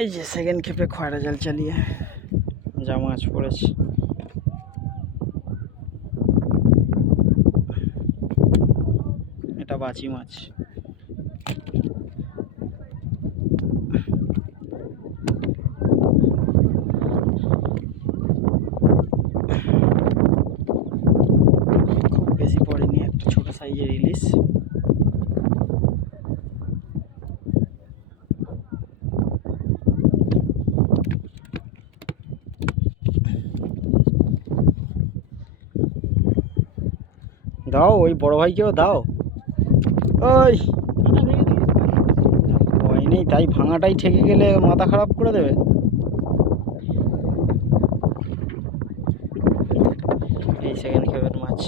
এই যে সেকেন্ড খেপে খয়রা জাল চালিয়ে যা মাছ পড়েছে। এটা বাচি মাছ। খুব বেশি পড়েনি, একটা ছোট সাইজের ইলিশ। দাও ওই বড় ভাইকেও দাও। ওই ভয় নেই, তাই ভাঙাটাই ঠেকে গেলে মাথা খারাপ করে দেবে। এই সেকেন্ড খেপের মাছ।